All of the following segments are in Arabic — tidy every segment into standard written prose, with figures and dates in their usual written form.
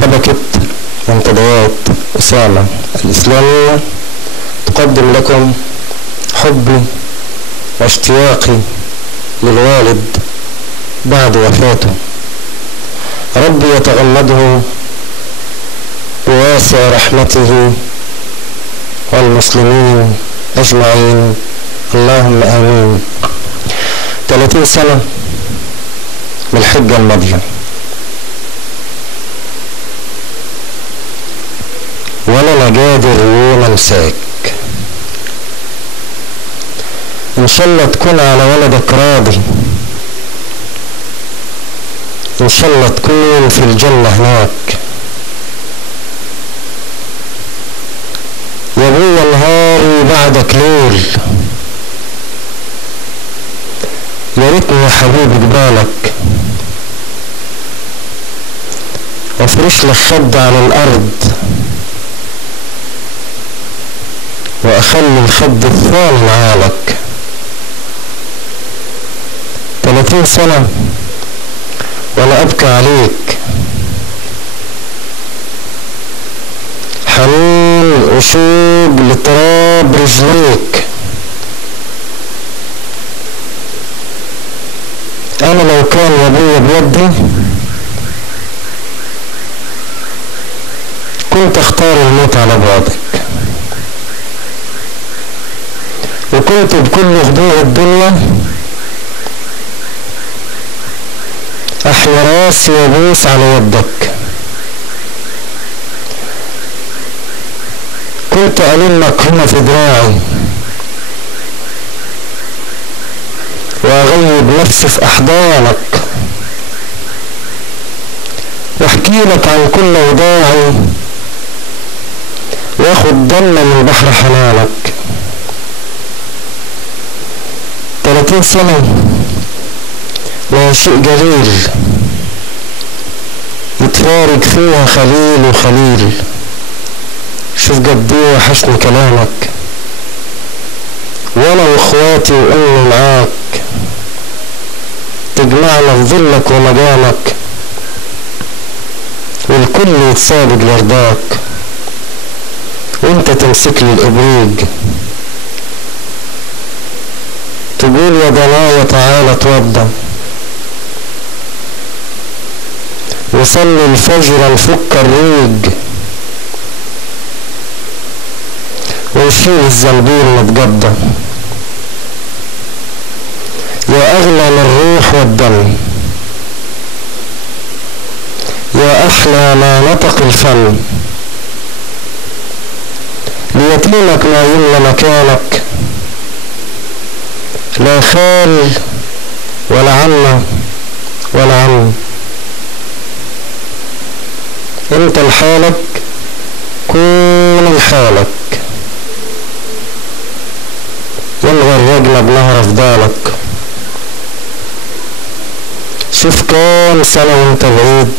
شبكة منتديات أسامة الإسلامية تقدم لكم حبي واشتياقي للوالد بعد وفاته. ربي يتغمده بواسع رحمته والمسلمين أجمعين، اللهم آمين. 30 سنة من الحجة الماضية، ولا أنا قادر يوم أنساك. إن شاء الله تكون على ولدك راضي، إن شاء الله تكون في الجنة هناك. يا ابويا نهاري بعدك ليل، يا ريتني يا حبيبي قبالك وافرش لك خد على الأرض وأخلي الخد الثاني معالك. 30 سنة وأنا أبكي عليك، حنين وشوق لتراب رجليك. أنا لو كان يا أبويا بيدي كنت أختار الموت على بعضك، وكنت بكل خضوع الدنيا أحيا راسي وابوس على يدك. كنت ألمك هنا في دراعي وأغيب نفسي في أحضانك واحكي لك عن كل وداعي واخد دم من بحر حنانك. 30 سنة لا شيء قليل يتفارق فيها خليل وخليل. شوف قد ايه وحشني كلامك، وانا واخواتي وامي معاك تجمعنا في ظلك ومجامك، والكل يتسابق لرضاك وانت تمسك لي الابريج تقول يا ضنايا تعالى اتوضى وصلي الفجر نفك الريج ونشيل الزنبيل نتقضى. يا أغلى من الروح والدم، يا أحلى ما نطق الفم، ليتيمك ما يملى مكانك، لا خال ولا عمة ولا عم. انت لحالك كون لحالك، يلغى الرجل بنهر افضالك. شوف كام سنة وانت بعيد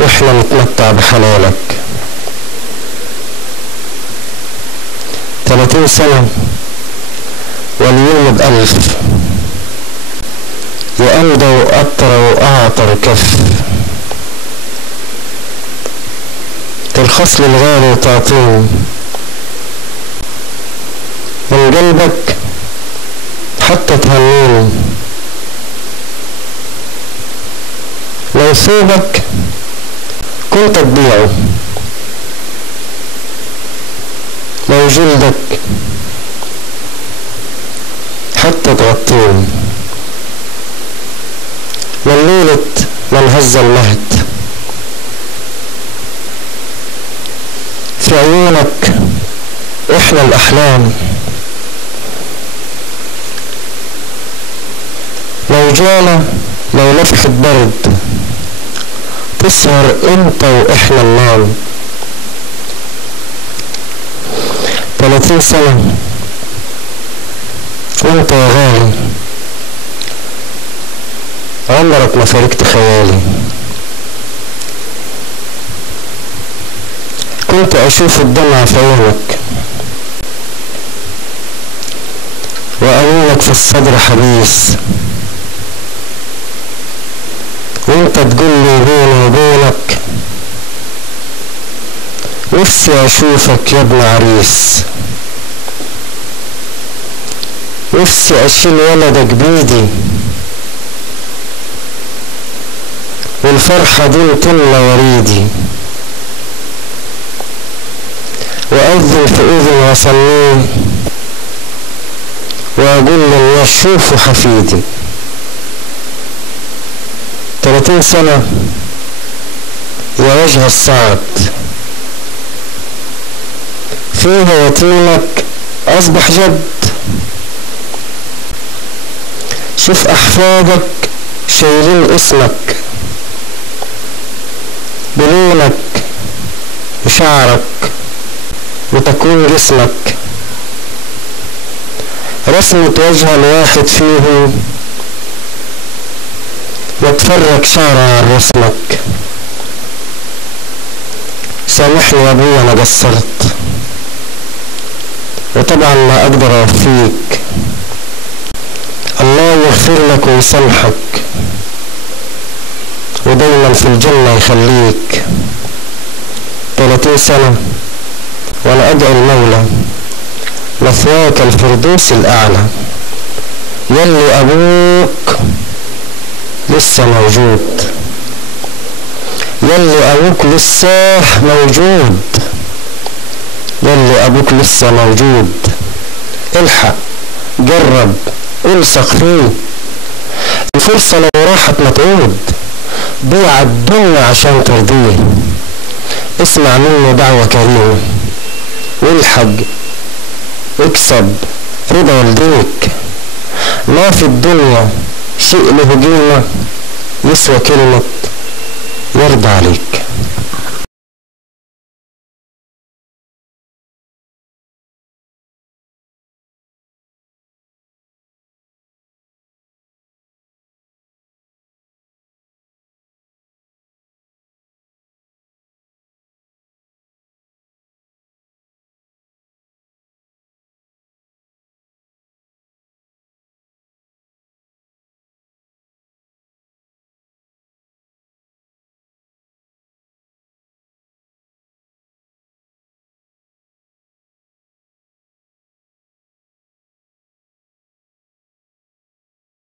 واحنا نتمتع بحلالك. 30 سنة واليوم ب1000، يا أمضى وأطر وأعطر كف، ترخص لي الغالي وتعطيني من قلبك حتى تهنيني. لو ثوبك كنت تبيعه، لو جلدك حتى تغطيني. من ليلة من هز المهد في عيونك احنا الأحلام، لو جانا لو نفخة برد تسهر انت واحنا ننام. 30 سنة وانت يا غالي عمرك ما فارقت خيالي. كنت اشوف الدمع في عينك وأنينك في الصدر حبيس، وانت تقولي بيني وبينك نفسي اشوفك يا ابن عريس، نفسي اشيل ولدك بيدي والفرحة دي تملى وريدي، وأذن في أذن وصليه وأقول للناس شوفوا حفيدي. 30 سنة يا وجه الصعب، فيها يتيمك أصبح جد. شوف أحفادك شايلين اسمك بلونك وشعرك وتكوين جسمك، رسمة وجه الواحد فيهم وتفرج شعر عن رسمك. سامحني يا ابويا انا قصرت، وطبعا لا اقدر اوفيك. الله يغفر لك ويسامحك ودايما في الجنة يخليك. 30 سنة وانا ادعو المولى مثواك الفردوس الاعلى، يلي ابوك لسه موجود، يلي ابوك لسه موجود، يلي ابوك لسه موجود. الحق جرب الصق فيه، الفرصة لو راحت ما تعود. بيع الدنيا عشان ترضيه، اسمع منه دعوة كريمة والحق اكسب رضا والديك. ما في الدنيا شيء له قيمة يسوى كلمة يرضى عليك.